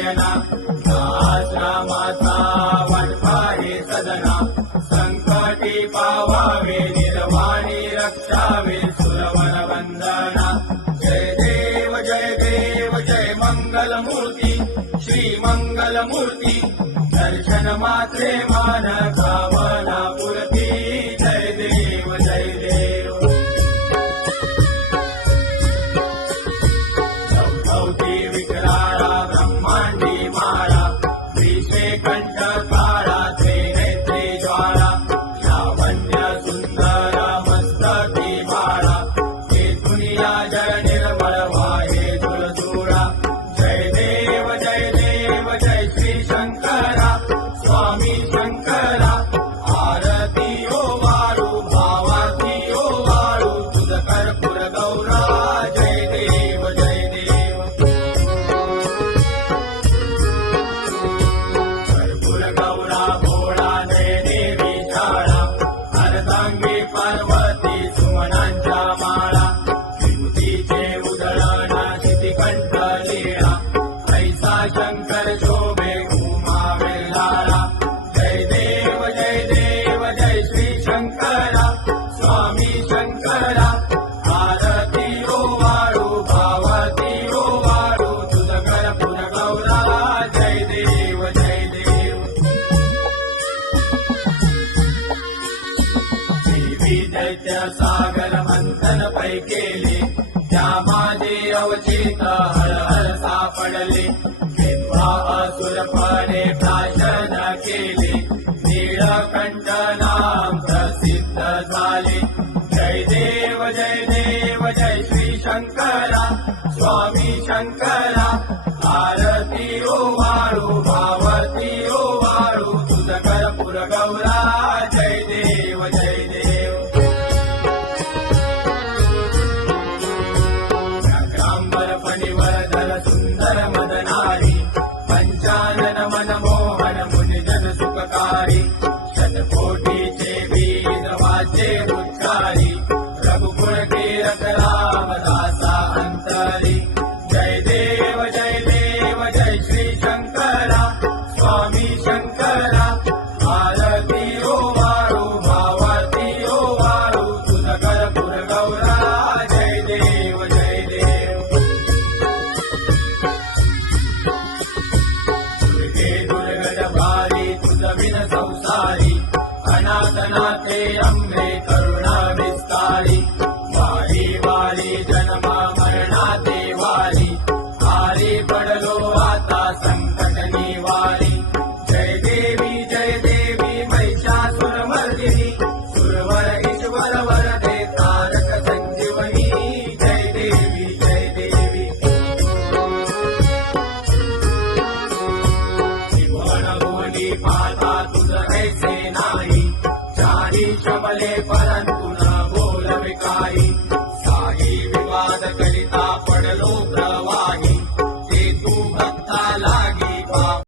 नयना आश्रमाचा वाटपा हे सदना संकटी पावावे निर्वाणी रक्षावे सुरवन वंदना जय देव जय मंगल मूर्ती श्री मंगल मूर्ती दर्शन मात्रे मान कामना पुरती जय देव जय देव चौथी विकराळा ब्रह्मांडी माळा श्रीशेकंठ काळा त्रिनेत्री ज्वाळा लावण्य सुंदर मस्तकी बाळा हे दुनिया जय निर्मळ वाहे तुळजुळा जय देव जय श्री शंकरा स्वामी शंकरा आरती ओ वाळू भावाती ओ वाळू तुझ कर्पूर गौरा जय देव कर्पूर गौरा भोळा जय देवी शाळा अर्धांगी पार्वती सुमनांच्या माळा विभूतीचे उधळण शितिकंठ लीळा ऐसा शंकर शोभे घुमावे लाळा जय देव जय श्री शंकरा स्वामी शंकरा आरती ओ वाळू भावती ओ वाळू तुझ कर्पूर गौरा जय देव देवी दैत्य सागर मंथन पै केले त्या माझे अवचित हर हर सापडले विद्वा असुरपणे प्राशन केले नीळकंठ नाम प्रसिद्ध झाले जय देव जय श्री शंकरा स्वामी शंकरा आरती ओ वाळू भावती ओ वाळू तुझ कर्पूर गौरा जय देव व्याघ्रांबर फणिवरधर सुंदर मदनारी पंचानन मनमोहन मुनिजन सुखकारी शतकोटीचे वीर वाचे उच्चारी रघुकुळ कीरत रामदासा अंतरी जय देव जय श्री शंकरा स्वामी शंकरा आरती ओ वाळू भावती ओ वाळू तुझ कर्पूर गौरा जय देव दुर्गे दुर्गड भारी तुझ विन संसारी अनाथनाथे अंबे करुणा विस्तारी